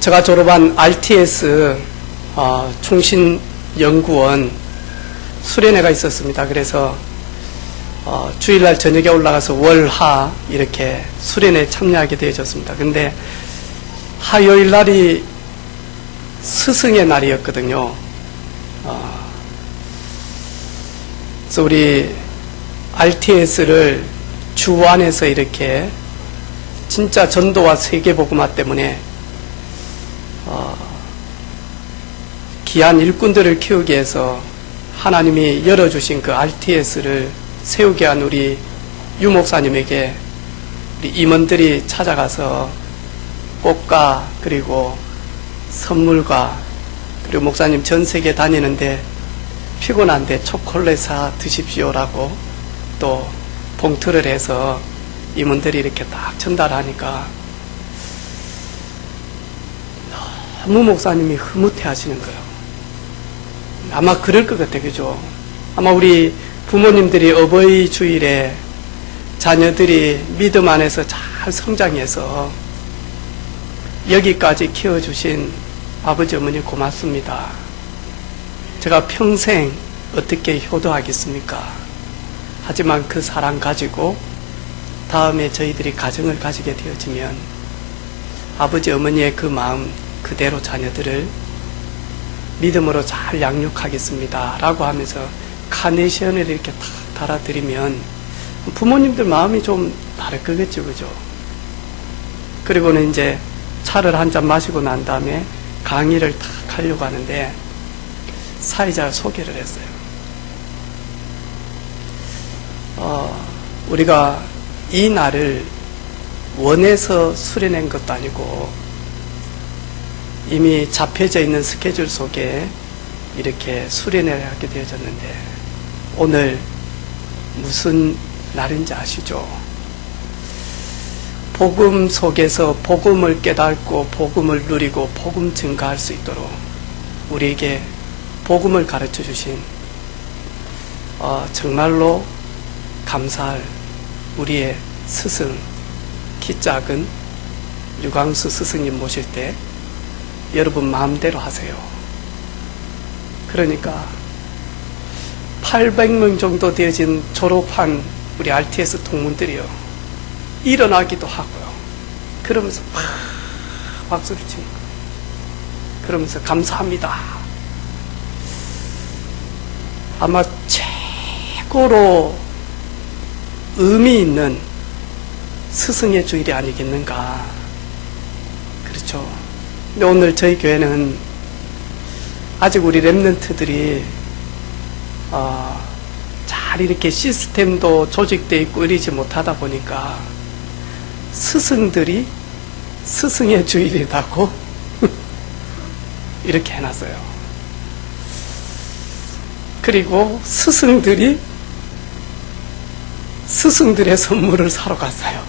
제가 졸업한 RTS 충신연구원 수련회가 있었습니다. 그래서 주일날 저녁에 올라가서 월화 이렇게 수련회에 참여하게 되어졌습니다. 근데 화요일 날이 스승의 날이었거든요. 그래서 우리 RTS를 주 안에서 이렇게 진짜 전도와 세계복음화 때문에 귀한 일꾼들을 키우기 위해서 하나님이 열어주신 그 RTS를 세우게 한 우리 유 목사님에게 우리 임원들이 찾아가서 꽃과 그리고 선물과 그리고 목사님 전 세계 다니는데 피곤한데 초콜릿 사 드십시오라고 또 봉투를 해서 임원들이 이렇게 딱 전달하니까 너무 목사님이 흐뭇해 하시는 거예요. 아마 그럴 것 같아요. 그죠? 아마 우리 부모님들이 어버이 주일에 자녀들이 믿음 안에서 잘 성장해서 여기까지 키워주신 아버지 어머니 고맙습니다. 제가 평생 어떻게 효도하겠습니까? 하지만 그 사랑 가지고 다음에 저희들이 가정을 가지게 되어지면 아버지 어머니의 그 마음 그대로 자녀들을 믿음으로 잘 양육하겠습니다 라고 하면서 카네이션을 이렇게 탁 달아드리면 부모님들 마음이 좀 다를 거겠죠. 그죠? 그리고는 이제 차를 한 잔 마시고 난 다음에 강의를 탁 하려고 하는데 사회자가 소개를 했어요. 우리가 이 날을 원해서 수련한 것도 아니고 이미 잡혀져 있는 스케줄 속에 이렇게 수련회를 하게 되어졌는데 오늘 무슨 날인지 아시죠? 복음 속에서 복음을 깨닫고 복음을 누리고 복음 증가할 수 있도록 우리에게 복음을 가르쳐 주신 정말로 감사할 우리의 스승, 키 작은 유광수 스승님 모실 때 여러분 마음대로 하세요. 그러니까 800명 정도 되어진 졸업한 우리 RTS 동문들이요 일어나기도 하고요. 그러면서 막 박수를 치는 거예요. 그러면서 감사합니다. 아마 최고로 의미 있는 스승의 주일이 아니겠는가. 그렇죠. 근데 오늘 저희 교회는 아직 우리 랩런트들이 잘 이렇게 시스템도 조직되어 있고 이러지 못하다 보니까 스승들이 스승의 주일이라고 이렇게 해놨어요. 그리고 스승들이 스승들의 선물을 사러 갔어요.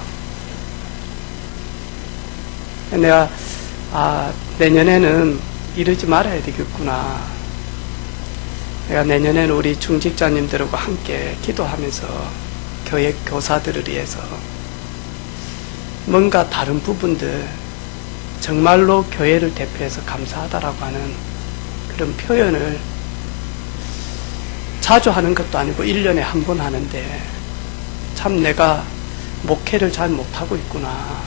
내가 내년에는 이러지 말아야 되겠구나. 내가 내년에는 우리 중직자님들하고 함께 기도하면서 교회 교사들을 위해서 뭔가 다른 부분들 정말로 교회를 대표해서 감사하다라고 하는 그런 표현을 자주 하는 것도 아니고 1년에 한 번 하는데 참 내가 목회를 잘 못하고 있구나.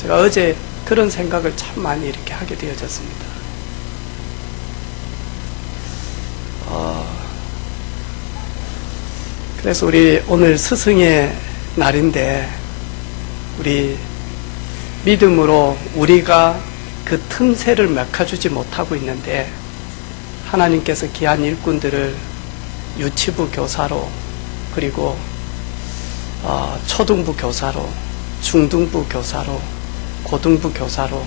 제가 어제 그런 생각을 참 많이 이렇게 하게 되어졌습니다. 그래서 우리 오늘 스승의 날인데 우리 믿음으로 우리가 그 틈새를 메꿔주지 못하고 있는데 하나님께서 귀한 일꾼들을 유치부 교사로 그리고 초등부 교사로 중등부 교사로 고등부 교사로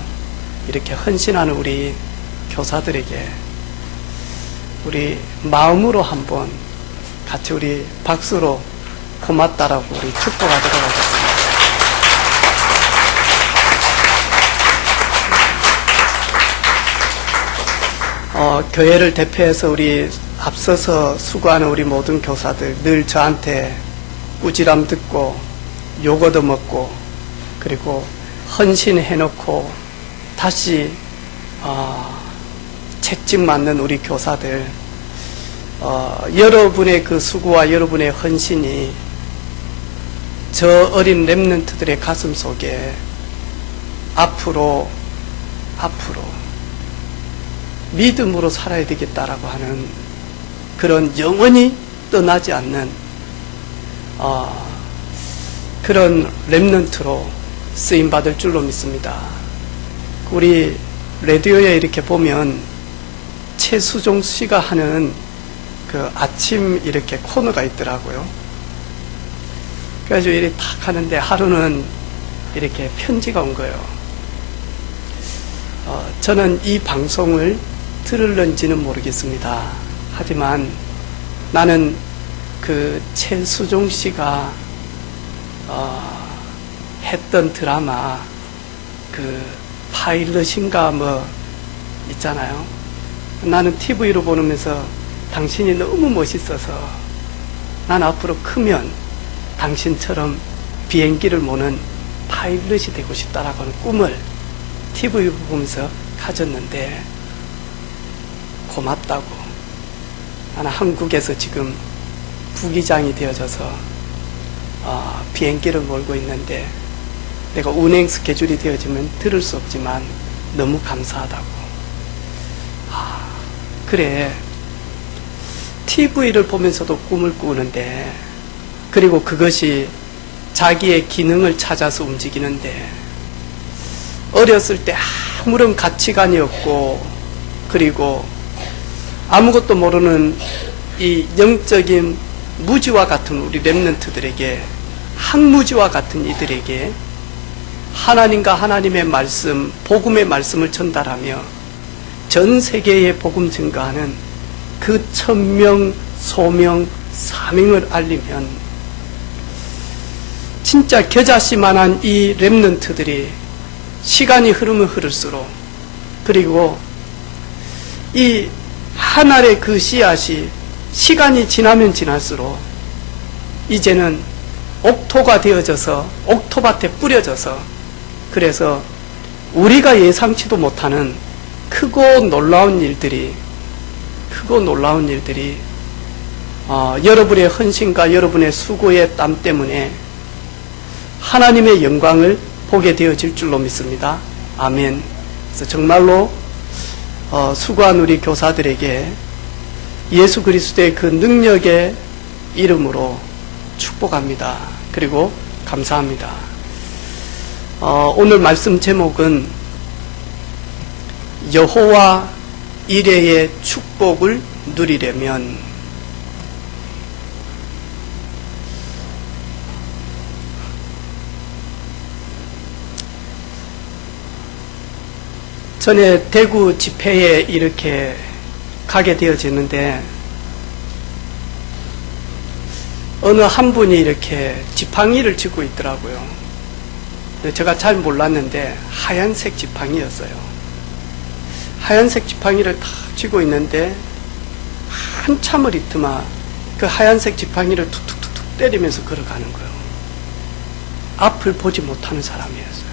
이렇게 헌신하는 우리 교사들에게 우리 마음으로 한번 같이 우리 박수로 고맙다라고 우리 축복하도록 하겠습니다. 교회를 대표해서 우리 앞서서 수고하는 우리 모든 교사들 늘 저한테 꾸지람 듣고 욕 얻어먹고 그리고 헌신해놓고 다시 채찍 맞는 우리 교사들, 여러분의 그 수고와 여러분의 헌신이 저 어린 렘넌트들의 가슴 속에 앞으로 믿음으로 살아야 되겠다라고 하는 그런 영원히 떠나지 않는 그런 렘넌트로 쓰임받을 줄로 믿습니다. 우리 라디오에 이렇게 보면 최수종 씨가 하는 그 아침 이렇게 코너가 있더라고요. 그래가지고 이렇게 탁 하는데 하루는 이렇게 편지가 온 거예요. 저는 이 방송을 들을런지는 모르겠습니다. 하지만 나는 그 최수종 씨가 했던 드라마 그 파일럿인가 뭐 있잖아요. 나는 TV로 보면서 당신이 너무 멋있어서 난 앞으로 크면 당신처럼 비행기를 모는 파일럿이 되고 싶다라고 하는 꿈을 TV로 보면서 가졌는데 고맙다고. 나는 한국에서 지금 부기장이 되어져서 비행기를 몰고 있는데 내가 운행 스케줄이 되어지면 들을 수 없지만 너무 감사하다고. 그래, TV를 보면서도 꿈을 꾸는데, 그리고 그것이 자기의 기능을 찾아서 움직이는데, 어렸을 때 아무런 가치관이 없고, 그리고 아무것도 모르는 이 영적인 무지와 같은 우리 렘넌트들에게, 항무지와 같은 이들에게 하나님과 하나님의 말씀, 복음의 말씀을 전달하며 전 세계에 복음 증거하는 그 천명, 소명, 사명을 알리면 진짜 겨자씨만한 이 렘넌트들이 시간이 흐르면 흐를수록, 그리고 이 한 알의 그 씨앗이 시간이 지나면 지날수록 이제는 옥토가 되어져서 옥토밭에 뿌려져서, 그래서 우리가 예상치도 못하는 크고 놀라운 일들이 여러분의 헌신과 여러분의 수고의 땀 때문에 하나님의 영광을 보게 되어질 줄로 믿습니다. 아멘. 그래서 정말로 수고한 우리 교사들에게 예수 그리스도의 그 능력의 이름으로 축복합니다. 그리고 감사합니다. 오늘 말씀 제목은 여호와 이레의 축복을 누리려면, 전에 대구 집회에 이렇게 가게 되어지는데 어느 한 분이 이렇게 지팡이를 쥐고 있더라고요. 근데 제가 잘 몰랐는데 하얀색 지팡이였어요. 하얀색 지팡이를 탁 쥐고 있는데 한참을 있더만 그 하얀색 지팡이를 툭툭툭툭 때리면서 걸어가는 거예요. 앞을 보지 못하는 사람이었어요.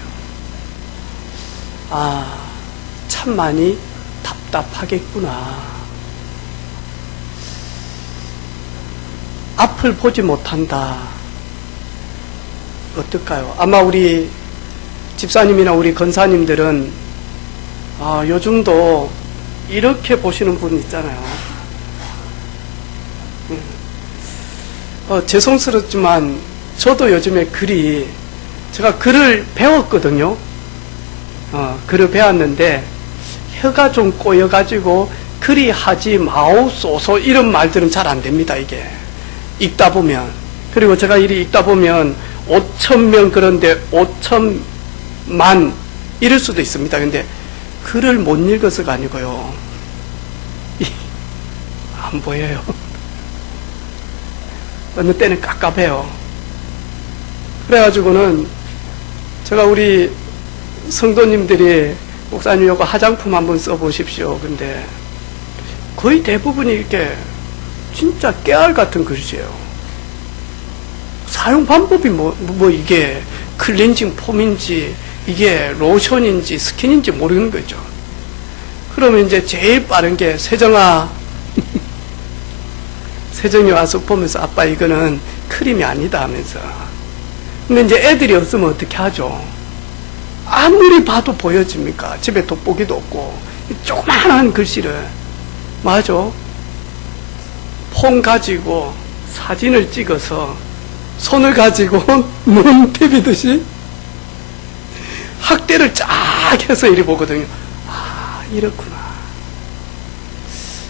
참 많이 답답하겠구나. 앞을 보지 못한다. 어떨까요? 아마 우리 집사님이나 우리 권사님들은 요즘도 이렇게 보시는 분 있잖아요. 죄송스럽지만 저도 요즘에 제가 글을 배웠거든요. 글을 배웠는데 혀가 좀 꼬여가지고 글이 하지 마옵소서 이런 말들은 잘 안 됩니다. 이게 읽다 보면. 그리고 제가 이리 읽다 보면 5,000명 그런데 5,000만 이럴 수도 있습니다. 근데 글을 못 읽어서가 아니고요, 안 보여요. 어느 때는 깝깝해요. 그래가지고는 제가 우리 성도님들이 목사님 이거 화장품 한번 써보십시오. 근데 거의 대부분이 이렇게 진짜 깨알 같은 글씨예요. 사용 방법이 뭐 이게 클렌징 폼인지 이게 로션인지 스킨인지 모르는 거죠. 그러면 이제 제일 빠른 게 세정아. 세정이 와서 보면서 아빠 이거는 크림이 아니다 하면서. 근데 이제 애들이 없으면 어떻게 하죠? 아무리 봐도 보여집니까? 집에 돋보기도 없고 조그마한 글씨를 맞아. 폰 가지고 사진을 찍어서 손을 가지고 눈 비비듯이 학대를 쫙 해서 이리 보거든요. 아, 이렇구나.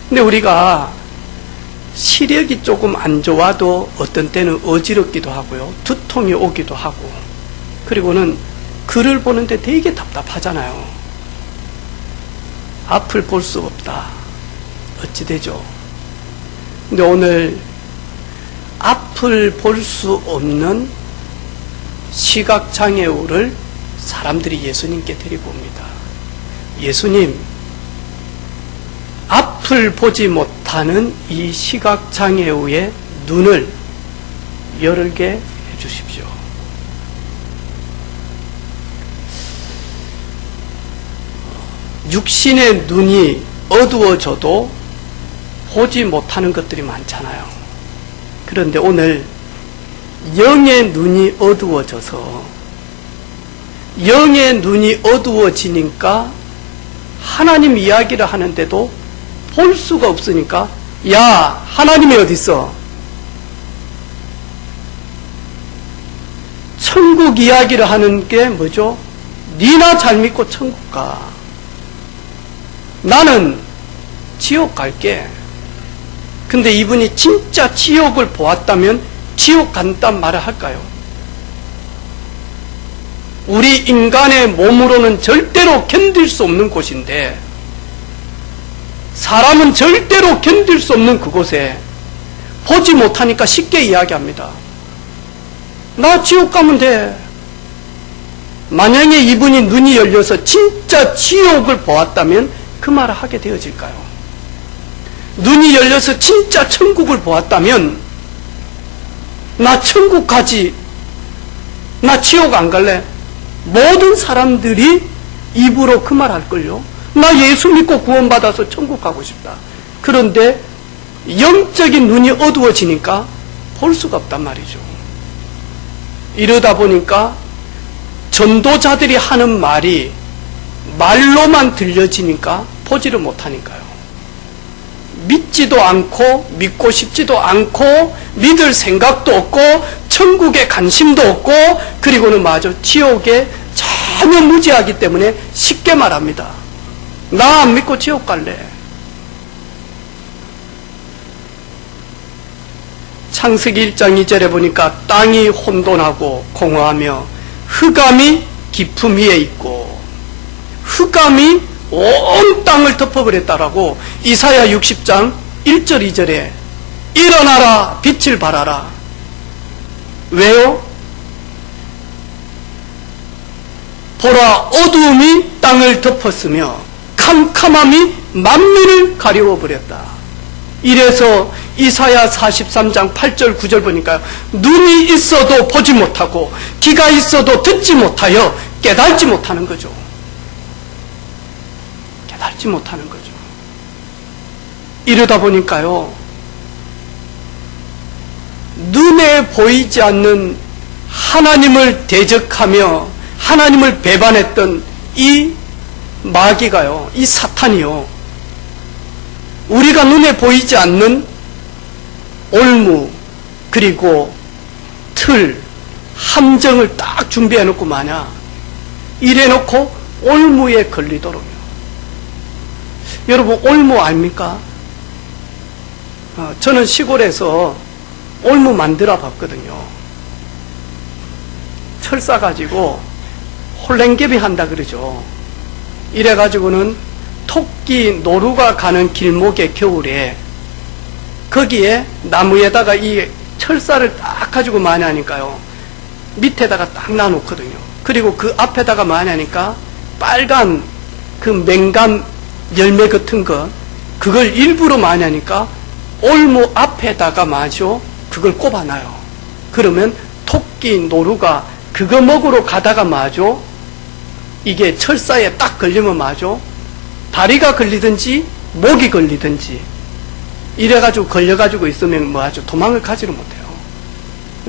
근데 우리가 시력이 조금 안 좋아도 어떤 때는 어지럽기도 하고요. 두통이 오기도 하고, 그리고는 글을 보는데 되게 답답하잖아요. 앞을 볼 수 없다. 어찌 되죠? 근데 오늘 앞을 볼 수 없는 시각장애우를 사람들이 예수님께 데리고 옵니다. 예수님, 앞을 보지 못하는 이 시각장애우의 눈을 열게 해주십시오. 육신의 눈이 어두워져도 보지 못하는 것들이 많잖아요. 그런데 오늘 영의 눈이 어두워져서, 영의 눈이 어두워지니까 하나님 이야기를 하는데도 볼 수가 없으니까, 야, 하나님이 어디 있어? 천국 이야기를 하는 게 뭐죠? 니나 잘 믿고 천국 가. 나는 지옥 갈게. 근데 이분이 진짜 지옥을 보았다면 지옥 간단 말을 할까요? 우리 인간의 몸으로는 절대로 견딜 수 없는 곳인데, 사람은 절대로 견딜 수 없는 그곳에 보지 못하니까 쉽게 이야기합니다. 나 지옥 가면 돼. 만약에 이분이 눈이 열려서 진짜 지옥을 보았다면 그 말을 하게 되어질까요? 눈이 열려서 진짜 천국을 보았다면, 나 천국 가지, 나 지옥 안 갈래. 모든 사람들이 입으로 그 말 할걸요. 나 예수 믿고 구원받아서 천국 가고 싶다. 그런데 영적인 눈이 어두워지니까 볼 수가 없단 말이죠. 이러다 보니까 전도자들이 하는 말이 말로만 들려지니까 보지를 못하니까요. 믿지도 않고 믿고 싶지도 않고 믿을 생각도 없고 천국에 관심도 없고, 그리고는 마저 지옥에 전혀 무지하기 때문에 쉽게 말합니다. 나 안 믿고 지옥 갈래. 창세기 1장 2절에 보니까 땅이 혼돈하고 공허하며 흑암이 깊음 위에 있고, 흑암이 온 땅을 덮어버렸다라고 이사야 60장 1절 2절에 일어나라 빛을 발하라. 왜요? 보라, 어두움이 땅을 덮었으며 캄캄함이 만민을 가리워버렸다. 이래서 이사야 43장 8절 9절 보니까 눈이 있어도 보지 못하고 귀가 있어도 듣지 못하여 깨달지 못하는 거죠. 깨달지 못하는 거죠. 이러다 보니까요, 눈에 보이지 않는 하나님을 대적하며 하나님을 배반했던 이 마귀가요, 이 사탄이요, 우리가 눈에 보이지 않는 올무, 그리고 틀, 함정을 딱 준비해놓고 마냐, 이래놓고 올무에 걸리도록요. 여러분, 올무 압니까? 저는 시골에서 올무 만들어 봤거든요. 철 싸가지고 홀랭개비 한다 그러죠. 이래가지고는 토끼 노루가 가는 길목에 겨울에 거기에 나무에다가 이 철사를 딱 가지고 많이 하니까요, 밑에다가 딱 놔놓거든요. 그리고 그 앞에다가 많이 하니까 빨간 그 맹감 열매 같은 거, 그걸 일부러 많이 하니까 올무 앞에다가 마저 그걸 꼽아놔요. 그러면 토끼 노루가 그거 먹으러 가다가 마저 이게 철사에 딱 걸리면 맞아. 다리가 걸리든지 목이 걸리든지 이래가지고 걸려가지고 있으면 뭐하죠? 도망을 가지를 못해요.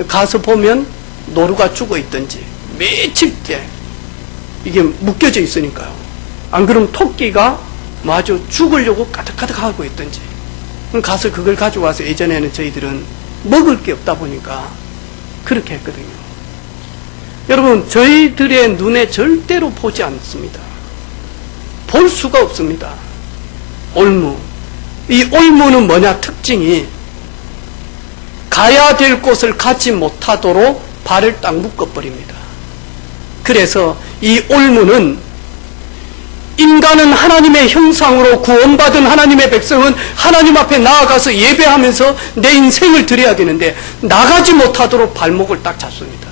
가서 보면 노루가 죽어 있든지 며칠째 이게 묶여져 있으니까요. 안 그러면 토끼가 뭐하죠? 죽으려고 가득가득 하고 있든지. 가서 그걸 가지고 와서 예전에는 저희들은 먹을 게 없다 보니까 그렇게 했거든요. 여러분, 저희들의 눈에 절대로 보지 않습니다. 볼 수가 없습니다. 올무. 이 올무는 뭐냐? 특징이 가야 될 곳을 가지 못하도록 발을 딱 묶어버립니다. 그래서 이 올무는 인간은 하나님의 형상으로 구원받은 하나님의 백성은 하나님 앞에 나아가서 예배하면서 내 인생을 드려야 되는데 나가지 못하도록 발목을 딱 잡습니다.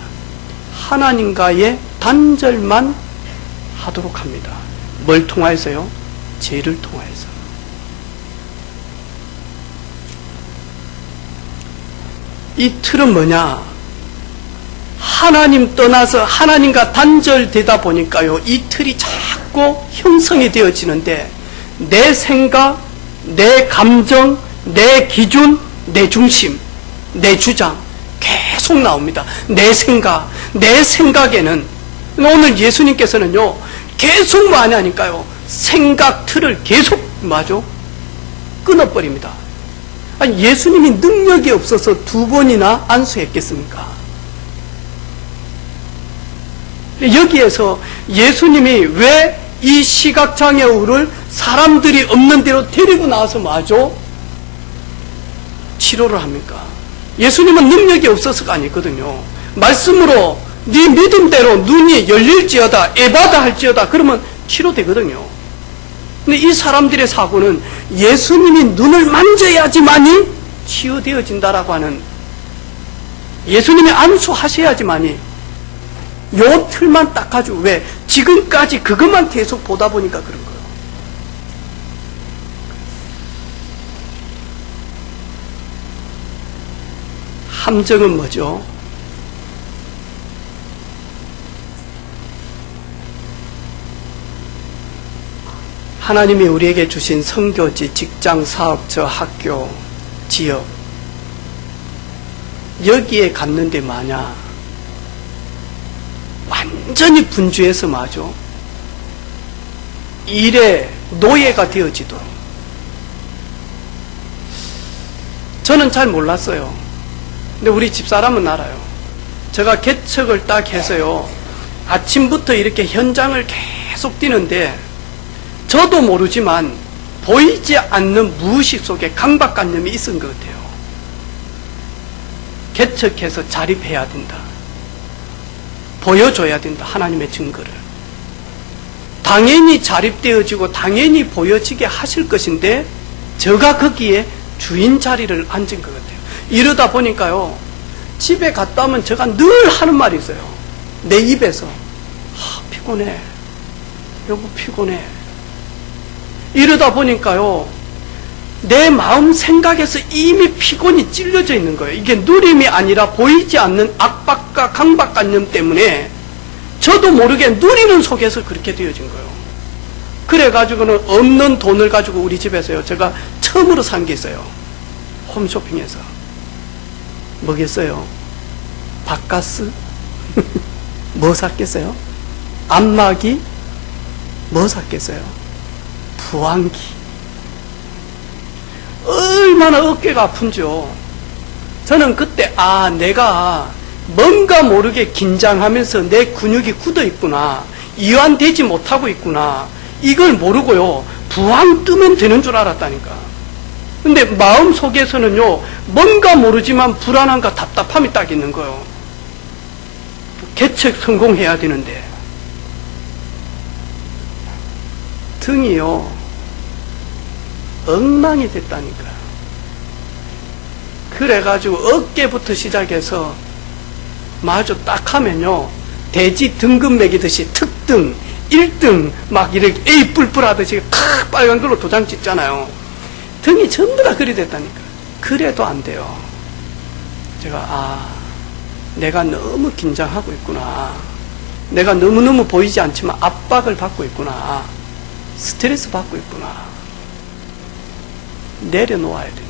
하나님과의 단절만 하도록 합니다. 뭘 통하여서요? 죄를 통하여서. 이 틀은 뭐냐? 하나님 떠나서 하나님과 단절되다 보니까요, 이 틀이 자꾸 형성이 되어지는데 내 생각, 내 감정, 내 기준, 내 중심, 내 주장 계속 나옵니다. 내 생각, 내 생각에는 오늘 예수님께서는요 계속 뭐 하냐니까요, 생각 틀을 계속 뭐하죠? 끊어버립니다. 아니, 예수님이 능력이 없어서 2번이나 안수했겠습니까? 여기에서 예수님이 왜 이 시각장애우를 사람들이 없는 데로 데리고 나와서 뭐하죠? 치료를 합니까? 예수님은 능력이 없어서가 아니거든요. 말씀으로 네 믿음대로 눈이 열릴지어다, 에바다 할지어다, 그러면 치료되거든요. 근데 이 사람들의 사고는 예수님이 눈을 만져야지만이 치유되어진다라고 하는, 예수님이 안수하셔야지만이 요 틀만 딱 가지고, 왜? 지금까지 그것만 계속 보다 보니까 그런 거예요. 함정은 뭐죠? 하나님이 우리에게 주신 선교지, 직장, 사업처, 학교, 지역, 여기에 갔는데 마냐 완전히 분주해서 마죠, 일의 노예가 되어지도록. 저는 잘 몰랐어요. 근데 우리 집사람은 알아요. 제가 개척을 딱 해서요, 아침부터 이렇게 현장을 계속 뛰는데 저도 모르지만 보이지 않는 무의식 속에 강박관념이 있은 것 같아요. 개척해서 자립해야 된다, 보여줘야 된다, 하나님의 증거를. 당연히 자립되어지고 당연히 보여지게 하실 것인데 제가 거기에 주인 자리를 앉은 것 같아요. 이러다 보니까요, 집에 갔다 오면 제가 늘 하는 말이 있어요. 내 입에서. 피곤해. 여보 피곤해. 이러다 보니까요, 내 마음 생각에서 이미 피곤이 찔려져 있는 거예요. 이게 누림이 아니라 보이지 않는 압박과 강박관념 때문에 저도 모르게 누리는 속에서 그렇게 되어진 거예요. 그래가지고는 없는 돈을 가지고 우리 집에서요, 제가 처음으로 산 게 있어요. 홈쇼핑에서. 뭐겠어요? 바카스? 뭐 샀겠어요? 안마기? 뭐 샀겠어요? 부항기. 얼마나 어깨가 아픈지요. 저는 그때 내가 뭔가 모르게 긴장하면서 내 근육이 굳어 있구나, 이완되지 못하고 있구나, 이걸 모르고요 부항 뜨면 되는 줄 알았다니까. 근데 마음속에서는요 뭔가 모르지만 불안함과 답답함이 딱 있는 거예요. 개척 성공해야 되는데 등이요 엉망이 됐다니까. 그래가지고 어깨부터 시작해서 마저 딱 하면요, 돼지 등급 매기듯이 특등, 1등 막 이렇게 A 뿔뿔 하듯이 빨간 걸로 도장 찍잖아요. 등이 전부 다 그리 됐다니까. 그래도 안 돼요. 제가 내가 너무 긴장하고 있구나. 내가 너무너무 보이지 않지만 압박을 받고 있구나. 스트레스 받고 있구나. 내려놓아야 돼요.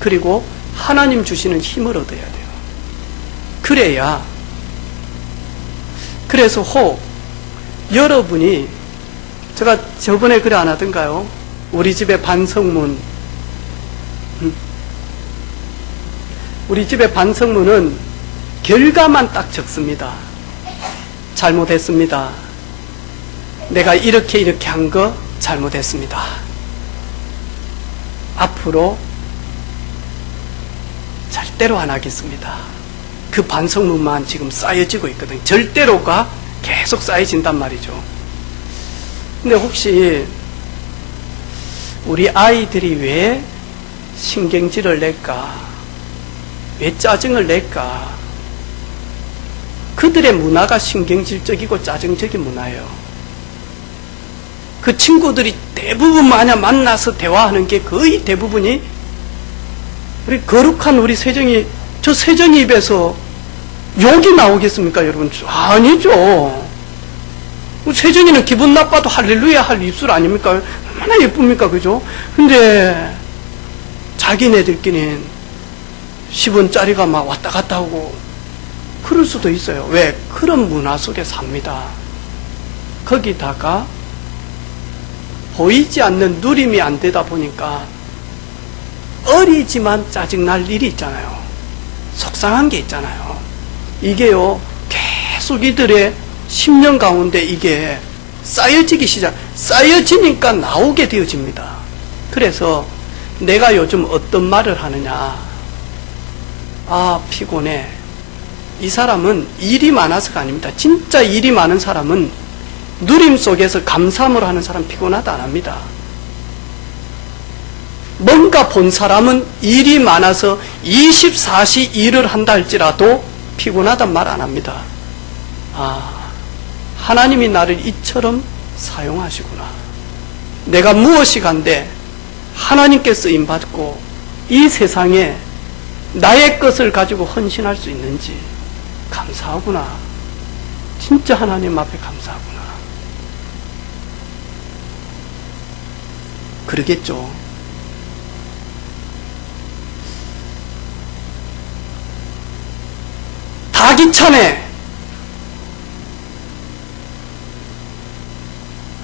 그리고 하나님 주시는 힘을 얻어야 돼요. 그래야, 그래서 혹 여러분이, 제가 저번에 그래 안 하던가요? 우리 집의 반성문. 우리 집의 반성문은 결과만 딱 적습니다. 잘못했습니다. 내가 이렇게 한 거 잘못했습니다. 앞으로 절대로 안 하겠습니다. 그 반성문만 지금 쌓여지고 있거든요. 절대로가 계속 쌓여진단 말이죠. 근데 혹시 우리 아이들이 왜 신경질을 낼까? 왜 짜증을 낼까? 그들의 문화가 신경질적이고 짜증적인 문화예요. 그 친구들이 대부분 만나서 대화하는 게 거의 대부분이 우리 거룩한 우리 세정이, 저 세정이 입에서 욕이 나오겠습니까, 여러분? 아니죠. 세정이는 기분 나빠도 할렐루야 할 입술 아닙니까? 얼마나 예쁩니까, 그죠? 근데 자기네들끼리는 10원짜리가 막 왔다 갔다 하고 그럴 수도 있어요. 왜? 그런 문화 속에 삽니다. 거기다가 보이지 않는 누림이 안 되다 보니까 어리지만 짜증날 일이 있잖아요. 속상한 게 있잖아요. 이게요, 계속 이들의 10년 가운데 이게 쌓여지기 쌓여지니까 나오게 되어집니다. 그래서 내가 요즘 어떤 말을 하느냐. 아, 피곤해. 이 사람은 일이 많아서가 아닙니다. 진짜 일이 많은 사람은 누림 속에서 감사함을 하는 사람 피곤하다 안 합니다. 뭔가 본 사람은 일이 많아서 24시 일을 한다 할지라도 피곤하단 말 안 합니다. 아, 하나님이 나를 이처럼 사용하시구나. 내가 무엇이 간데 하나님께 쓰임받고 이 세상에 나의 것을 가지고 헌신할 수 있는지 감사하구나. 진짜 하나님 앞에 감사하구나. 그러겠죠. 다 귀찮네.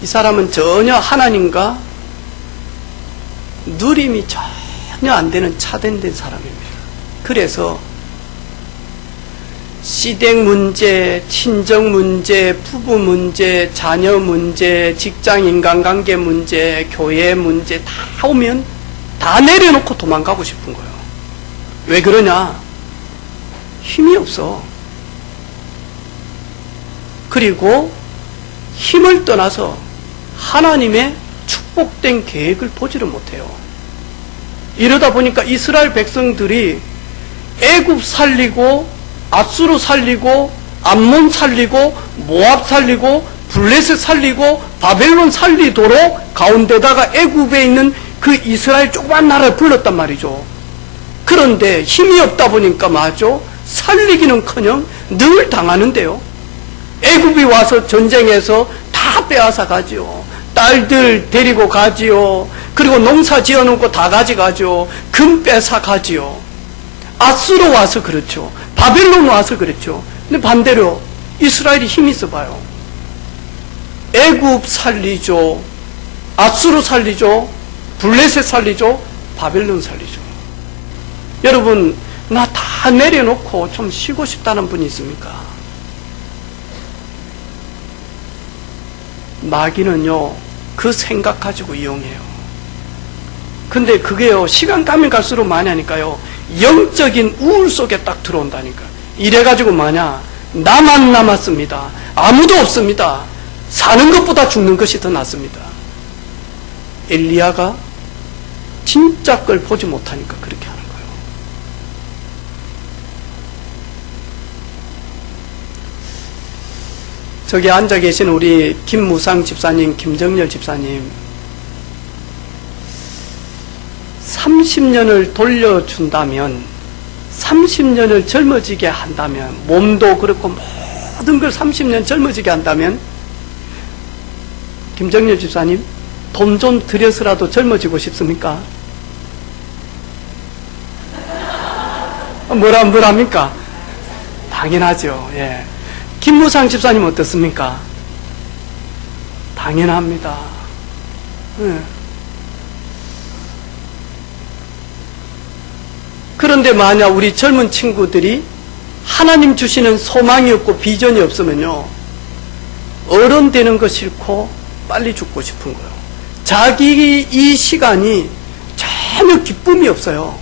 이 사람은 전혀 하나님과 누림이 전혀 안 되는 차단된 사람입니다. 그래서 시댁 문제, 친정 문제, 부부 문제, 자녀 문제, 직장 인간관계 문제, 교회 문제 다 오면 다 내려놓고 도망가고 싶은 거예요. 왜 그러냐? 힘이 없어. 그리고 힘을 떠나서 하나님의 축복된 계획을 보지를 못해요. 이러다 보니까 이스라엘 백성들이 애굽 살리고 앗수르 살리고 암몬 살리고 모압 살리고 블레셋 살리고 바벨론 살리도록 가운데다가 애굽에 있는 그 이스라엘 조그만 나라를 불렀단 말이죠. 그런데 힘이 없다 보니까 맞죠? 살리기는커녕 늘 당하는데요. 애굽이 와서 전쟁에서 다 빼앗아 가지요. 딸들 데리고 가지요. 그리고 농사 지어놓고 다 가져가죠. 금 뺏어 가지요. 앗수르 와서 그렇죠. 바벨론 와서 그렇죠. 근데 반대로 이스라엘이 힘이 있어 봐요. 애굽 살리죠. 앗수르 살리죠. 블레셋 살리죠. 바벨론 살리죠. 여러분, 나 다 내려놓고 좀 쉬고 싶다는 분이 있습니까? 마귀는요, 그 생각 가지고 이용해요. 근데 그게요, 시간 가면 갈수록 많이 하니까요, 영적인 우울 속에 딱 들어온다니까. 이래가지고 뭐냐, 나만 남았습니다. 아무도 없습니다. 사는 것보다 죽는 것이 더 낫습니다. 엘리야가 진짜 걸 보지 못하니까 그렇게 하는 거예요. 저기 앉아 계신 우리 김무상 집사님, 김정렬 집사님, 30년을 돌려준다면, 30년을 젊어지게 한다면, 몸도 그렇고 모든 걸 30년 젊어지게 한다면, 김정렬 집사님, 돈 좀 들여서라도 젊어지고 싶습니까? 뭐랍니까? 당연하죠. 예. 김무상 집사님 어떻습니까? 당연합니다. 예. 그런데 만약 우리 젊은 친구들이 하나님 주시는 소망이 없고 비전이 없으면요, 어른 되는 거 싫고 빨리 죽고 싶은 거예요. 자기 이 시간이 전혀 기쁨이 없어요.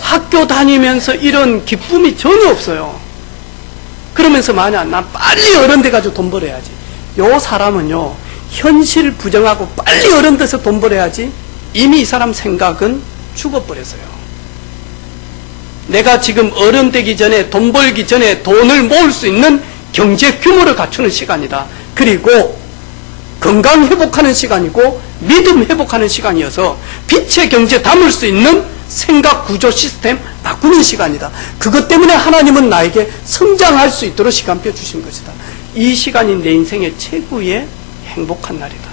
학교 다니면서 이런 기쁨이 전혀 없어요. 그러면서 만약 난 빨리 어른 돼가지고 돈 벌어야지. 요 사람은요, 현실 부정하고 빨리 어른 돼서 돈 벌어야지, 이미 이 사람 생각은 죽어버렸어요. 내가 지금 어른 되기 전에, 돈 벌기 전에 돈을 모을 수 있는 경제 규모를 갖추는 시간이다. 그리고 건강 회복하는 시간이고 믿음 회복하는 시간이어서 빛의 경제 담을 수 있는 생각 구조 시스템 바꾸는 시간이다. 그것 때문에 하나님은 나에게 성장할 수 있도록 시간표 주신 것이다. 이 시간이 내 인생의 최고의 행복한 날이다.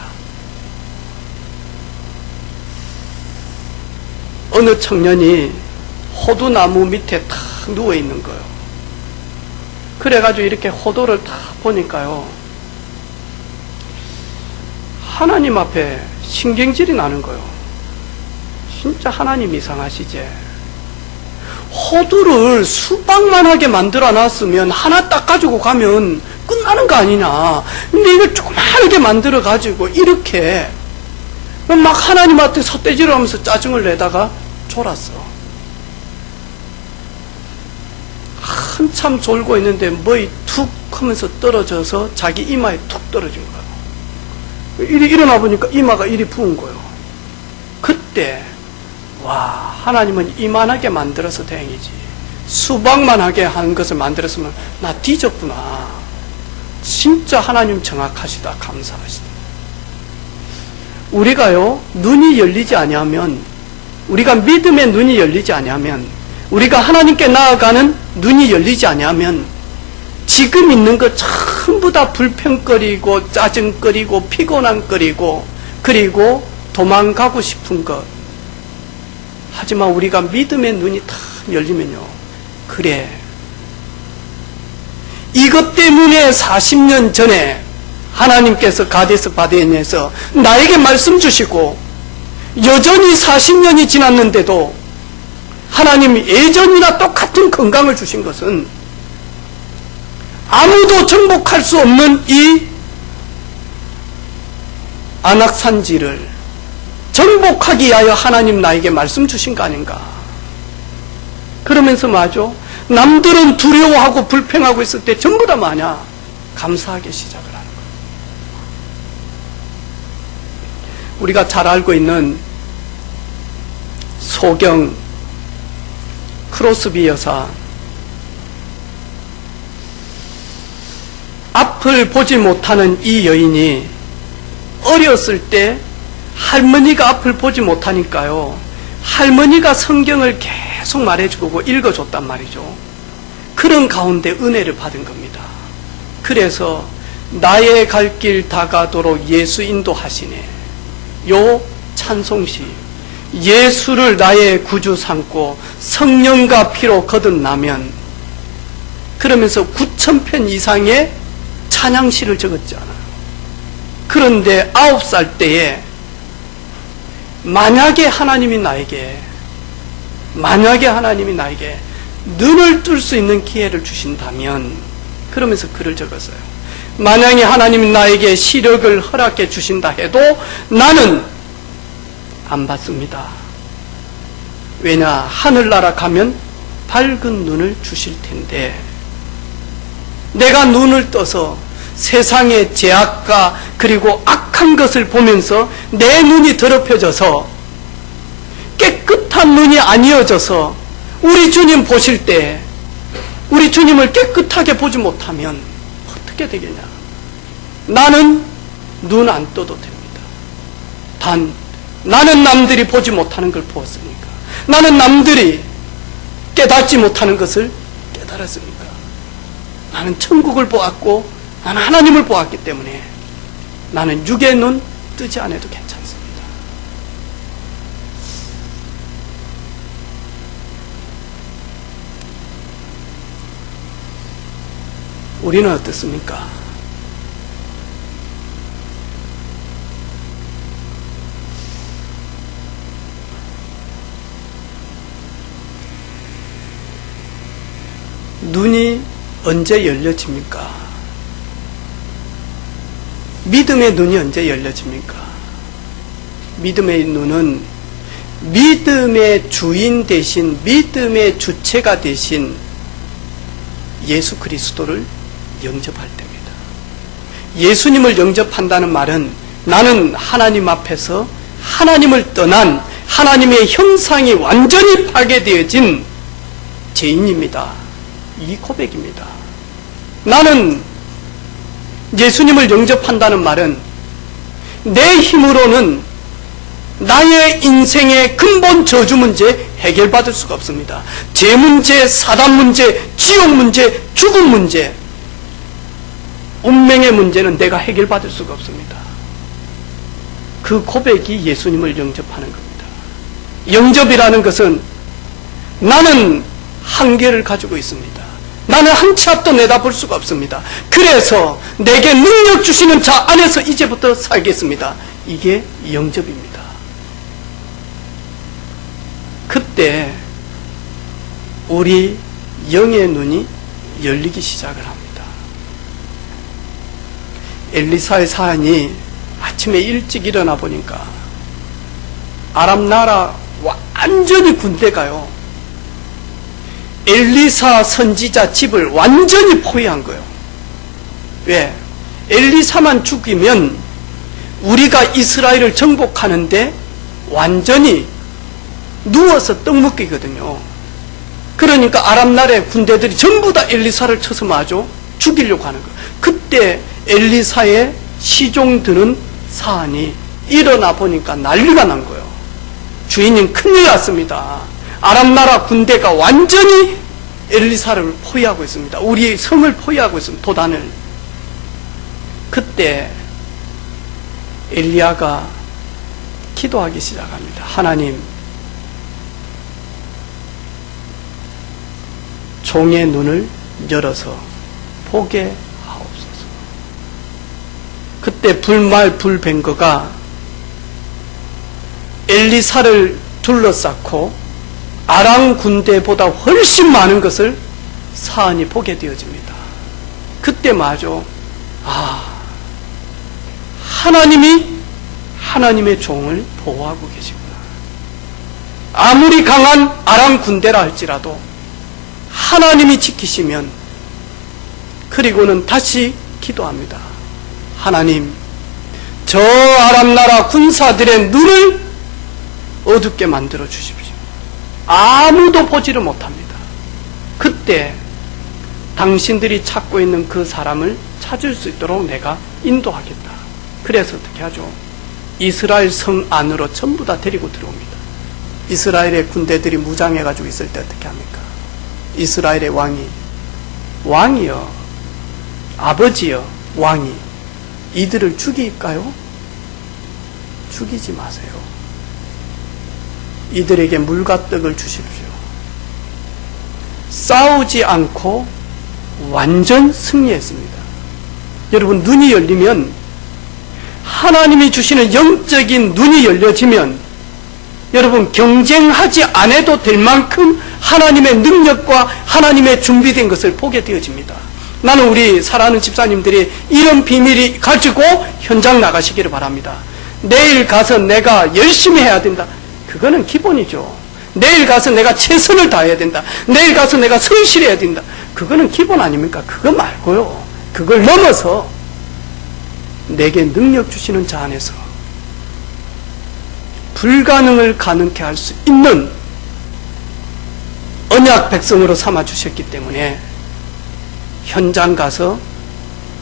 어느 청년이 호두나무 밑에 탁 누워 있는 거예요. 그래가지고 이렇게 호두를 탁 보니까요, 하나님 앞에 신경질이 나는 거예요. 진짜 하나님 이상하시지? 호두를 수박만하게 만들어 놨으면 하나 딱 가지고 가면 끝나는 거 아니냐. 근데 이걸 조그맣게 만들어 가지고 이렇게 막 하나님한테 삿대질을 하면서 짜증을 내다가 졸았어. 한참 졸고 있는데 뭐이 툭 하면서 떨어져서 자기 이마에 툭 떨어진 거예요. 이리 일어나 보니까 이마가 이리 부은 거예요. 그때 와, 하나님은 이만하게 만들어서 다행이지, 수박만하게 한 것을 만들었으면 나 뒤졌구나. 진짜 하나님 정확하시다, 감사하시다. 우리가요, 눈이 열리지 아니하면, 우리가 믿음의 눈이 열리지 아니하면, 우리가 하나님께 나아가는 눈이 열리지 아니하면 지금 있는 것 전부 다 불평거리고 짜증거리고 피곤함거리고 그리고 도망가고 싶은 것. 하지만 우리가 믿음의 눈이 다 열리면요, 그래, 이것 때문에 40년 전에 하나님께서 가데스 바네에서 나에게 말씀 주시고 여전히 40년이 지났는데도 하나님이 예전이나 똑같은 건강을 주신 것은 아무도 정복할 수 없는 이 안악산지를 정복하기 위하여 하나님 나에게 말씀 주신 거 아닌가. 그러면서 맞아, 남들은 두려워하고 불평하고 있을 때 전부 다 마냐, 감사하게 시작을 하는 거예요. 우리가 잘 알고 있는 소경 크로스비 여사, 앞을 보지 못하는 이 여인이 어렸을 때 할머니가 앞을 보지 못하니까요, 할머니가 성경을 계속 말해주고 읽어줬단 말이죠. 그런 가운데 은혜를 받은 겁니다. 그래서 나의 갈 길 다가도록 예수 인도하시네, 요 찬송시, 예수를 나의 구주 삼고 성령과 피로 거듭나면, 그러면서 9,000편 이상의 찬양시를 적었잖아요. 그런데 9살 때에 만약에 하나님이 나에게 눈을 뜰 수 있는 기회를 주신다면, 그러면서 글을 적었어요. 만약에 하나님이 나에게 시력을 허락해 주신다 해도 나는 안 받습니다. 왜냐, 하늘나라 가면 밝은 눈을 주실 텐데, 내가 눈을 떠서 세상의 죄악과 그리고 악한 것을 보면서 내 눈이 더럽혀져서 깨끗한 눈이 아니어져서 우리 주님 보실 때 우리 주님을 깨끗하게 보지 못하면 어떻게 되겠냐. 나는 눈 안 떠도 됩니다. 단 나는 남들이 보지 못하는 걸 보았으니까, 나는 남들이 깨닫지 못하는 것을 깨달았으니까 나는 천국을 보았고 나는 하나님을 보았기 때문에 나는 육의 눈 뜨지 않아도 괜찮습니다. 우리는 어떻습니까? 눈이 언제 열려집니까? 믿음의 눈이 언제 열려집니까? 믿음의 눈은 믿음의 주인 대신 믿음의 주체가 대신 예수 그리스도를 영접할 때입니다. 예수님을 영접한다는 말은 나는 하나님 앞에서 하나님을 떠난 하나님의 형상이 완전히 파괴되어진 죄인입니다. 이 고백입니다. 나는 예수님을 영접한다는 말은 내 힘으로는 나의 인생의 근본 저주 문제 해결받을 수가 없습니다. 죄 문제, 사단 문제, 지옥 문제, 죽음 문제, 운명의 문제는 내가 해결받을 수가 없습니다. 그 고백이 예수님을 영접하는 겁니다. 영접이라는 것은 나는 한계를 가지고 있습니다. 나는 한 치 앞도 내다볼 수가 없습니다. 그래서 내게 능력 주시는 자 안에서 이제부터 살겠습니다. 이게 영접입니다. 그때 우리 영의 눈이 열리기 시작을 합니다. 엘리사의 사안이 아침에 일찍 일어나 보니까 아람 나라 완전히 군대가요, 엘리사 선지자 집을 완전히 포위한 거예요. 왜? 엘리사만 죽이면 우리가 이스라엘을 정복하는데 완전히 누워서 떡 먹기거든요. 그러니까 아람 나라의 군대들이 전부 다 엘리사를 쳐서 마저 죽이려고 하는 거예요. 그때 엘리사의 시종 드는 사안이 일어나 보니까 난리가 난 거예요. 주인님 큰일 났습니다. 아람 나라 군대가 완전히 엘리사를 포위하고 있습니다. 우리 성을 포위하고 있습니다. 도단을. 그때 엘리야가 기도하기 시작합니다. 하나님, 종의 눈을 열어서 보게 하옵소서. 그때 불말 불병거가 엘리사를 둘러싸고 아람 군대보다 훨씬 많은 것을 사안이 보게 되어집니다. 그때 마저 하나님이 하나님의 종을 보호하고 계시구나. 아무리 강한 아람 군대라 할지라도 하나님이 지키시면, 그리고는 다시 기도합니다. 하나님, 저 아람 나라 군사들의 눈을 어둡게 만들어 주십시오. 아무도 보지를 못합니다. 그때 당신들이 찾고 있는 그 사람을 찾을 수 있도록 내가 인도하겠다. 그래서 어떻게 하죠? 이스라엘 성 안으로 전부 다 데리고 들어옵니다. 이스라엘의 군대들이 무장해가지고 있을 때 어떻게 합니까? 이스라엘의 왕이요, 아버지요, 왕이 이들을 죽일까요? 죽이지 마세요. 이들에게 물과 떡을 주십시오. 싸우지 않고 완전 승리했습니다. 여러분, 눈이 열리면, 하나님이 주시는 영적인 눈이 열려지면 여러분 경쟁하지 않아도 될 만큼 하나님의 능력과 하나님의 준비된 것을 보게 되어집니다. 나는 우리 사랑하는 집사님들이 이런 비밀이 가지고 현장 나가시기를 바랍니다. 내일 가서 내가 열심히 해야 된다. 그거는 기본이죠. 내일 가서 내가 최선을 다해야 된다. 내일 가서 내가 성실해야 된다. 그거는 기본 아닙니까? 그거 말고요. 그걸 넘어서 내게 능력 주시는 자 안에서 불가능을 가능케 할 수 있는 언약 백성으로 삼아 주셨기 때문에 현장 가서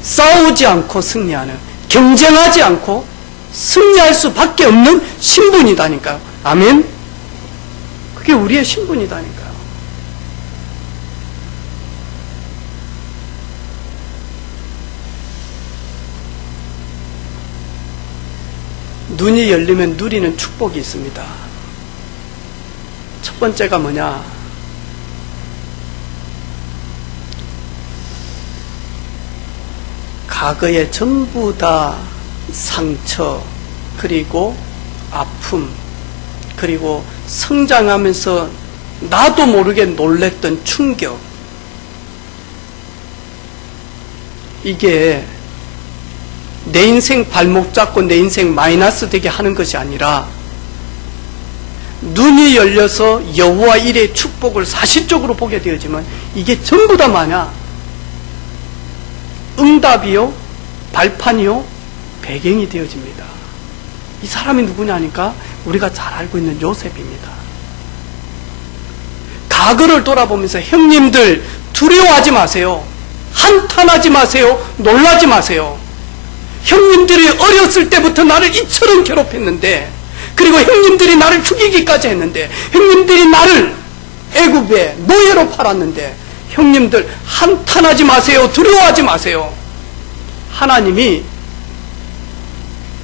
싸우지 않고 승리하는, 경쟁하지 않고 승리할 수밖에 없는 신분이다니까요. 아멘? 그게 우리의 신분이다니까요. 눈이 열리면 누리는 축복이 있습니다. 첫 번째가 뭐냐? 과거에 전부 다 상처, 그리고 아픔, 그리고 성장하면서 나도 모르게 놀랬던 충격, 이게 내 인생 발목 잡고 내 인생 마이너스 되게 하는 것이 아니라 눈이 열려서 여호와 일의 축복을 사실적으로 보게 되어지면 이게 전부 다 뭐냐? 응답이요, 발판이요, 배경이 되어집니다. 이 사람이 누구냐니까 우리가 잘 알고 있는 요셉입니다. 과거를 돌아보면서 형님들 두려워하지 마세요. 한탄하지 마세요. 놀라지 마세요. 형님들이 어렸을 때부터 나를 이처럼 괴롭혔는데, 그리고 형님들이 나를 죽이기까지 했는데, 형님들이 나를 애굽에 노예로 팔았는데, 형님들 한탄하지 마세요. 두려워하지 마세요. 하나님이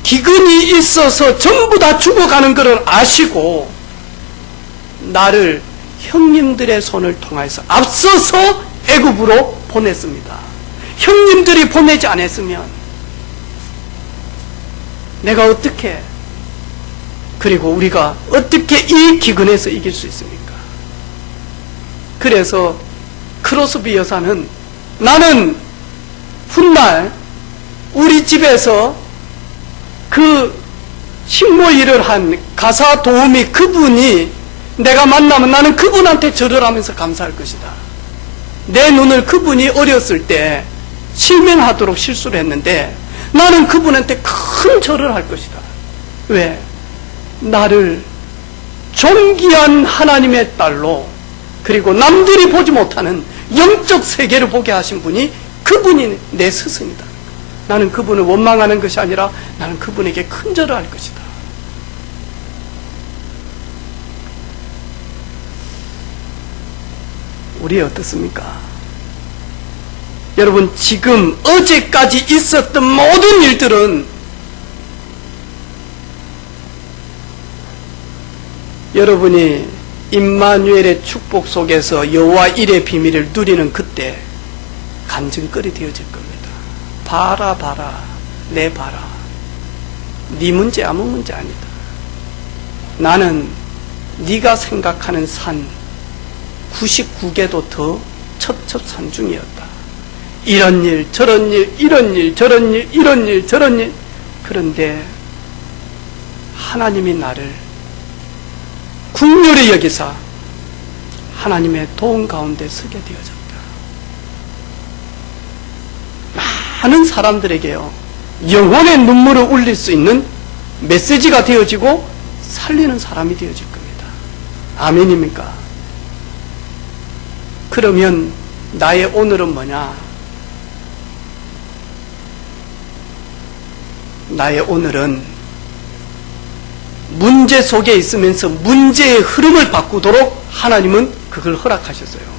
기근이 있어서 전부 다 죽어가는 것을 아시고 나를 형님들의 손을 통해서 앞서서 애굽으로 보냈습니다. 형님들이 보내지 않았으면 내가 어떻게, 그리고 우리가 어떻게 이 기근에서 이길 수 있습니까? 그래서 크로스비 여사는, 나는 훗날 우리 집에서 그 식모 일을 한 가사 도우미 그분이 내가 만나면 나는 그분한테 절을 하면서 감사할 것이다. 내 눈을 그분이 어렸을 때 실명하도록 실수를 했는데 나는 그분한테 큰 절을 할 것이다. 왜? 나를 존귀한 하나님의 딸로, 그리고 남들이 보지 못하는 영적 세계를 보게 하신 분이 그분이 내 스승이다. 나는 그분을 원망하는 것이 아니라 나는 그분에게 큰 절을 할 것이다. 우리 어떻습니까? 여러분, 지금 어제까지 있었던 모든 일들은 여러분이 임마누엘의 축복 속에서 여호와 일의 비밀을 누리는 그때 간증거리 되어질 겁니다. 봐라 봐라, 내 봐라. 네 문제 아무 문제 아니다. 나는 네가 생각하는 산 99개도 더 첩첩산중이었다. 이런 일 저런 일, 이런 일 저런 일, 이런 일 저런 일. 그런데 하나님이 나를 긍휼히 여기사 하나님의 도움 가운데 서게 되어졌다. 많은 사람들에게요, 영혼의 눈물을 울릴 수 있는 메시지가 되어지고 살리는 사람이 되어질 겁니다. 아멘입니까? 그러면 나의 오늘은 뭐냐? 나의 오늘은 문제 속에 있으면서 문제의 흐름을 바꾸도록 하나님은 그걸 허락하셨어요.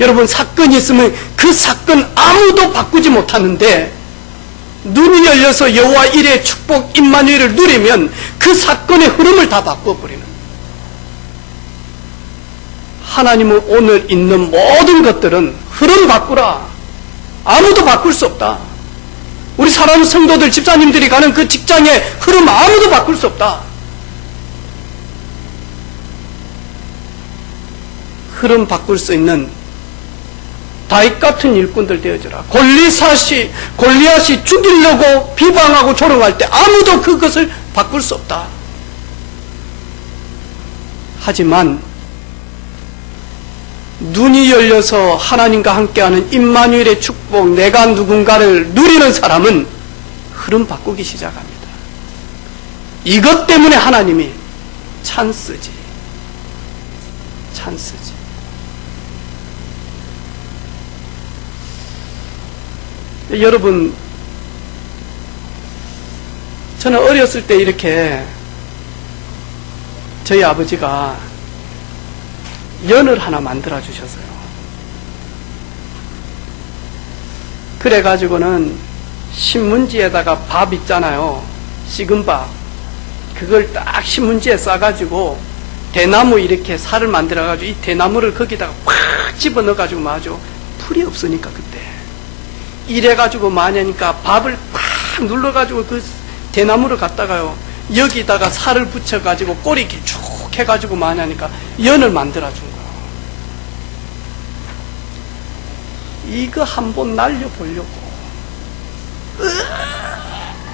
여러분, 사건이 있으면 그 사건 아무도 바꾸지 못하는데 눈이 열려서 여호와 일의 축복 임마누엘을 누리면 그 사건의 흐름을 다 바꿔버리는, 하나님은 오늘 있는 모든 것들은 흐름 바꾸라. 아무도 바꿀 수 없다. 우리 사랑하는 성도들, 집사님들이 가는 그 직장의 흐름 아무도 바꿀 수 없다. 흐름 바꿀 수 있는 다윗 같은 일꾼들 되어져라. 골리앗이 죽이려고 비방하고 조롱할 때 아무도 그것을 바꿀 수 없다. 하지만 눈이 열려서 하나님과 함께하는 임마누엘의 축복, 내가 누군가를 누리는 사람은 흐름 바꾸기 시작합니다. 이것 때문에 하나님이 찬스지. 여러분, 저는 어렸을 때 이렇게 저희 아버지가 연을 하나 만들어 주셨어요. 그래가지고는 신문지에다가 밥 있잖아요. 식은 밥, 그걸 딱 신문지에 싸가지고 대나무 이렇게 살을 만들어가지고 이 대나무를 거기다가 팍 집어넣어가지고 마죠. 풀이 없으니까 그때. 이래가지고 마냐니까 밥을 팍 눌러가지고 그 대나무를 갖다가요. 여기다가 살을 붙여가지고 꼬리 이렇게 쭉 해가지고 마냐니까 연을 만들어준 거예요. 이거 한번 날려보려고.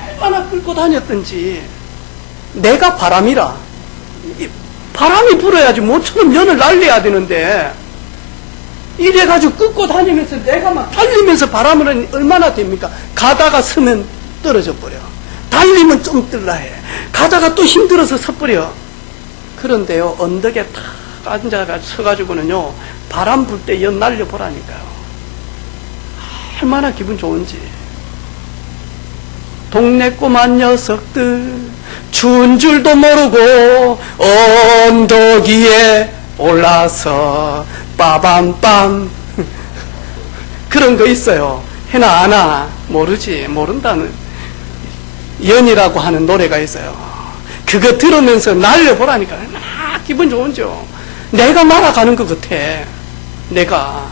얼마나 끌고 다녔던지. 내가 바람이라. 바람이 불어야지 모처럼 연을 날려야 되는데 이래가지고 끌고 다니면서 내가 막 달리면서 바람을 얼마나 됩니까? 가다가 서면 떨어져 버려. 달리면 좀 뜰라 해. 가다가 또 힘들어서 서버려. 그런데요, 언덕에 탁 서가지고는요, 바람 불 때 연 날려보라니까요. 얼마나 기분 좋은지. 동네 꼬만 녀석들 추운 줄도 모르고 언덕 위에 올라서 빠밤빰 그런 거 있어요. 해나 아나 모르지. 모른다는 연이라고 하는 노래가 있어요. 그거 들으면서 날려보라니까 얼마나 기분 좋은지요. 내가 날아가는 것 같아. 내가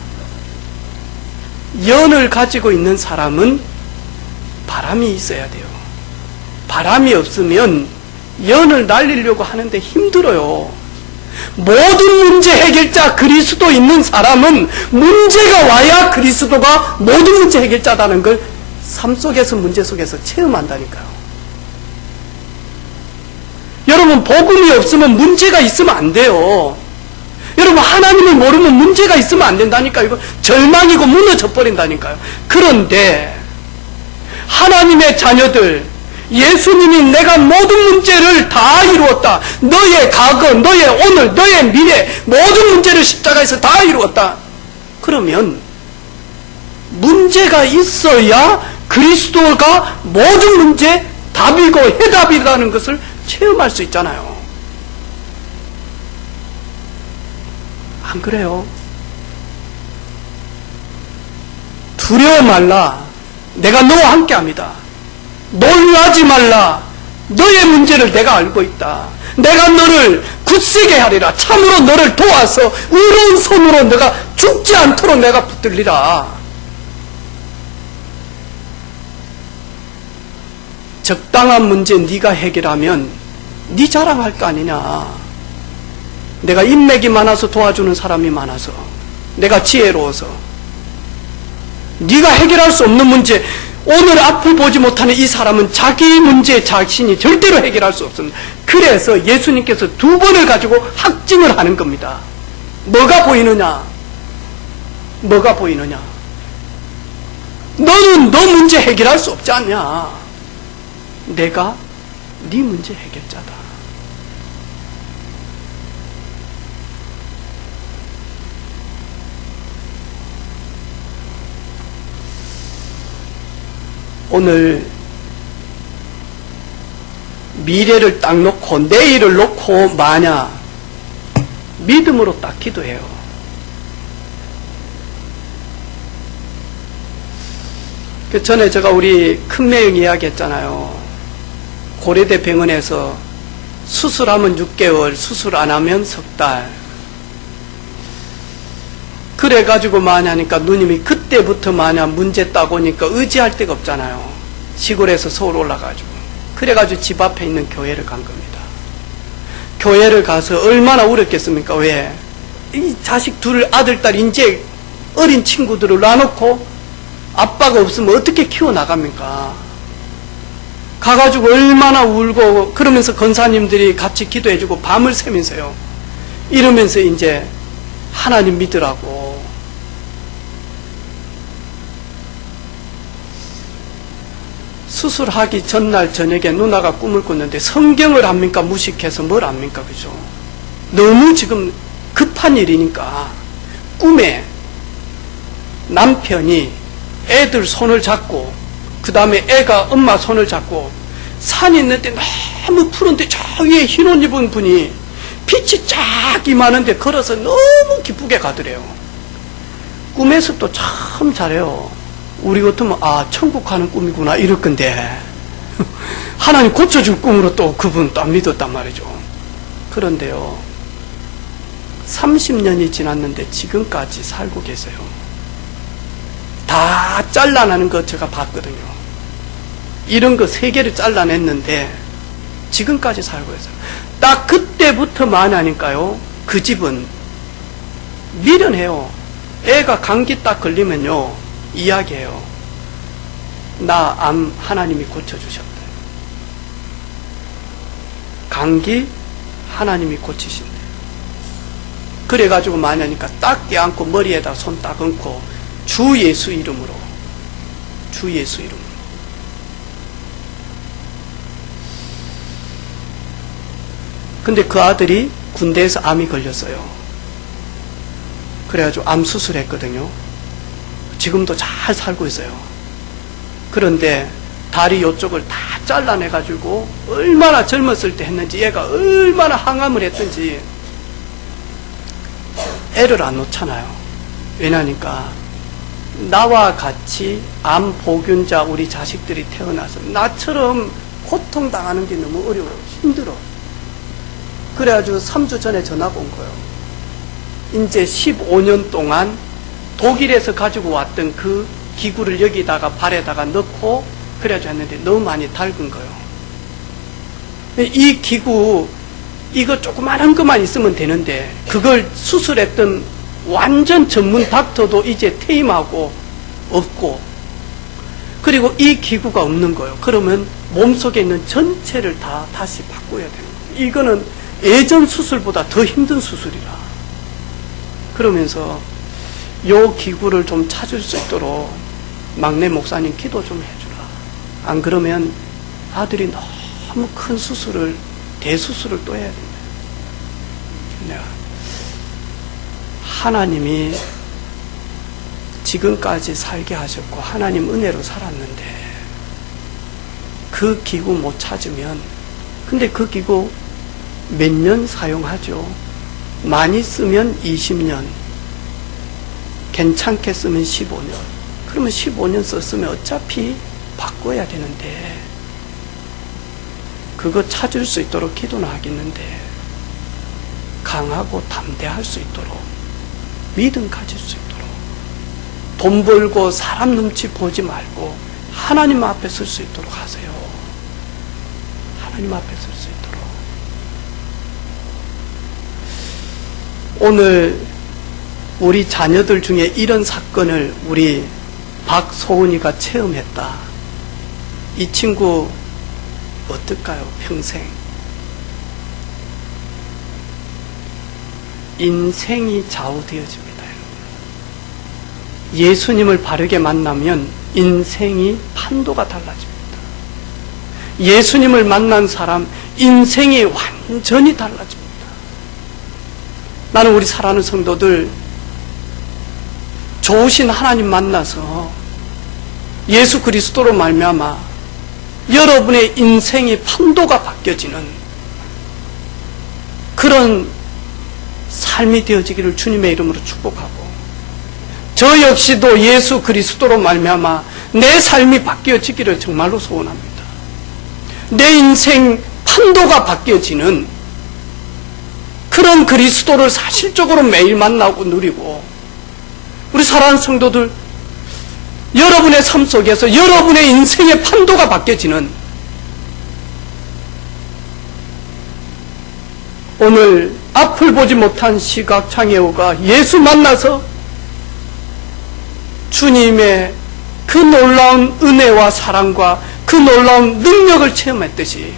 연을 가지고 있는 사람은 바람이 있어야 돼요. 바람이 없으면 연을 날리려고 하는데 힘들어요. 모든 문제 해결자 그리스도 있는 사람은 문제가 와야 그리스도가 모든 문제 해결자라는 걸 삶 속에서 문제 속에서 체험한다니까요. 여러분, 복음이 없으면 문제가 있으면 안 돼요. 여러분, 하나님을 모르면 문제가 있으면 안 된다니까요. 이거 절망이고 무너져 버린다니까요. 그런데 하나님의 자녀들, 예수님이 내가 모든 문제를 다 이루었다. 너의 과거, 너의 오늘, 너의 미래, 모든 문제를 십자가에서 다 이루었다. 그러면 문제가 있어야 그리스도가 모든 문제 답이고 해답이라는 것을 체험할 수 있잖아요. 안 그래요? 두려워 말라. 내가 너와 함께 합니다. 놀라지 말라. 너의 문제를 내가 알고 있다. 내가 너를 굳세게 하리라. 참으로 너를 도와서 의로운 손으로 너가 죽지 않도록 내가 붙들리라. 적당한 문제 네가 해결하면 네 자랑할 거 아니냐. 내가 인맥이 많아서 도와주는 사람이 많아서, 내가 지혜로워서. 네가 해결할 수 없는 문제, 오늘 앞을 보지 못하는 이 사람은 자기 문제 자신이 절대로 해결할 수 없습니다. 그래서 예수님께서 두 번을 가지고 확증을 하는 겁니다. 뭐가 보이느냐? 뭐가 보이느냐? 너는 너 문제 해결할 수 없지 않냐? 내가 네 문제 해결자다. 오늘 미래를 딱 놓고 내일을 놓고 마냐 믿음으로 딱 기도해요. 그 전에 제가 우리 큰매형 이야기 했잖아요. 고려대 병원에서 수술하면 6개월, 수술 안 하면 석 달. 그래가지고 마냐니까 누님이 그때부터 마냐 문제 따고니까 의지할 데가 없잖아요. 시골에서 서울 올라가지고. 그래가지고 집 앞에 있는 교회를 간 겁니다. 교회를 가서 얼마나 울었겠습니까? 왜? 이 자식 둘, 아들, 딸, 이제 어린 친구들을 놔놓고 아빠가 없으면 어떻게 키워나갑니까? 가가지고 얼마나 울고, 그러면서 권사님들이 같이 기도해주고 밤을 새면서요. 이러면서 이제 하나님 믿으라고. 수술하기 전날 저녁에 누나가 꿈을 꿨는데 성경을 합니까? 무식해서 뭘 합니까? 그죠? 너무 지금 급한 일이니까 꿈에 남편이 애들 손을 잡고 그 다음에 애가 엄마 손을 잡고 산이 있는데 너무 푸른데 저 위에 흰 옷 입은 분이 빛이 쫙 임하는데 걸어서 너무 기쁘게 가더래요. 꿈에서 또 참 잘해요. 우리 같으면 아 천국 가는 꿈이구나 이럴 건데 하나님 고쳐줄 꿈으로 또 그분 또 안 믿었단 말이죠. 그런데요, 30년이 지났는데 지금까지 살고 계세요. 다 잘라내는 거 제가 봤거든요. 이런 거 3개를 잘라냈는데 지금까지 살고 있어요. 딱 그때부터만 하니까요, 그 집은 미련해요. 애가 감기 딱 걸리면요, 이야기해요. 나 암 하나님이 고쳐주셨대. 감기 하나님이 고치신대. 그래가지고 많이 하니까 딱 껴안고 머리에다 손 딱 얹고 주 예수 이름으로, 주 예수 이름으로. 근데 그 아들이 군대에서 암이 걸렸어요. 그래가지고 암 수술했거든요. 지금도 잘 살고 있어요. 그런데 다리 요쪽을 다 잘라내가지고 얼마나 젊었을 때 했는지, 얘가 얼마나 항암을 했든지 애를 안 놓잖아요. 왜냐니까 나와 같이 암 보균자 우리 자식들이 태어나서 나처럼 고통당하는 게 너무 어려워, 힘들어. 그래가지고 3주 전에 전화가 온 거예요. 이제 15년 동안 독일에서 가지고 왔던 그 기구를 여기다가 발에다가 넣고 그래가지고 했는데 너무 많이 닳은 거예요. 이 기구, 이거 조그만한 것만 있으면 되는데 그걸 수술했던 완전 전문 닥터도 이제 퇴임하고 없고, 그리고 이 기구가 없는 거예요. 그러면 몸속에 있는 전체를 다 다시 바꿔야 되는 거예요. 이거는 예전 수술보다 더 힘든 수술이라. 그러면서 요 기구를 좀 찾을 수 있도록 막내 목사님 기도 좀 해주라. 안 그러면 아들이 너무 큰 수술을, 대수술을 또 해야 된다. 내가 하나님이 지금까지 살게 하셨고 하나님 은혜로 살았는데 그 기구 못 찾으면, 근데 그 기구 몇 년 사용하죠. 많이 쓰면 20년, 괜찮게 쓰면 15년. 그러면 15년 썼으면 어차피 바꿔야 되는데 그거 찾을 수 있도록 기도는 하겠는데 강하고 담대할 수 있도록, 믿음 가질 수 있도록, 돈 벌고 사람 눈치 보지 말고 하나님 앞에 설 수 있도록 하세요. 하나님 앞에 설 수 있도록. 오늘 우리 자녀들 중에 이런 사건을 우리 박소은이가 체험했다. 이 친구 어떨까요? 평생 인생이 좌우되어집니다. 예수님을 바르게 만나면 인생이 판도가 달라집니다. 예수님을 만난 사람 인생이 완전히 달라집니다. 나는 우리 사랑하는 성도들 좋으신 하나님 만나서 예수 그리스도로 말미암아 여러분의 인생의 판도가 바뀌어지는 그런 삶이 되어지기를 주님의 이름으로 축복하고, 저 역시도 예수 그리스도로 말미암아 내 삶이 바뀌어지기를 정말로 소원합니다. 내 인생 판도가 바뀌어지는 그런 그리스도를 사실적으로 매일 만나고 누리고, 우리 사랑하는 성도들 여러분의 삶 속에서 여러분의 인생의 판도가 바뀌어지는, 오늘 앞을 보지 못한 시각장애우가 예수 만나서 주님의 그 놀라운 은혜와 사랑과 그 놀라운 능력을 체험했듯이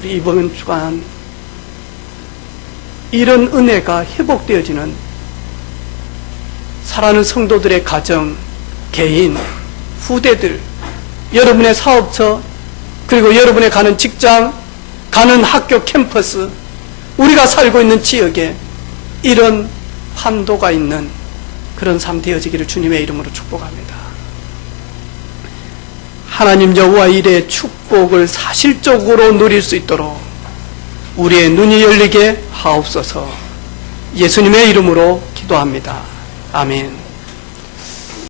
우리 이번 주간 이런 은혜가 회복되어지는 사랑하는 성도들의 가정, 개인, 후대들, 여러분의 사업처, 그리고 여러분의 가는 직장, 가는 학교 캠퍼스, 우리가 살고 있는 지역에 이런 판도가 있는 그런 삶 되어지기를 주님의 이름으로 축복합니다. 하나님 여호와 일의 축복을 사실적으로 누릴 수 있도록 우리의 눈이 열리게 하옵소서. 예수님의 이름으로 기도합니다. 아멘.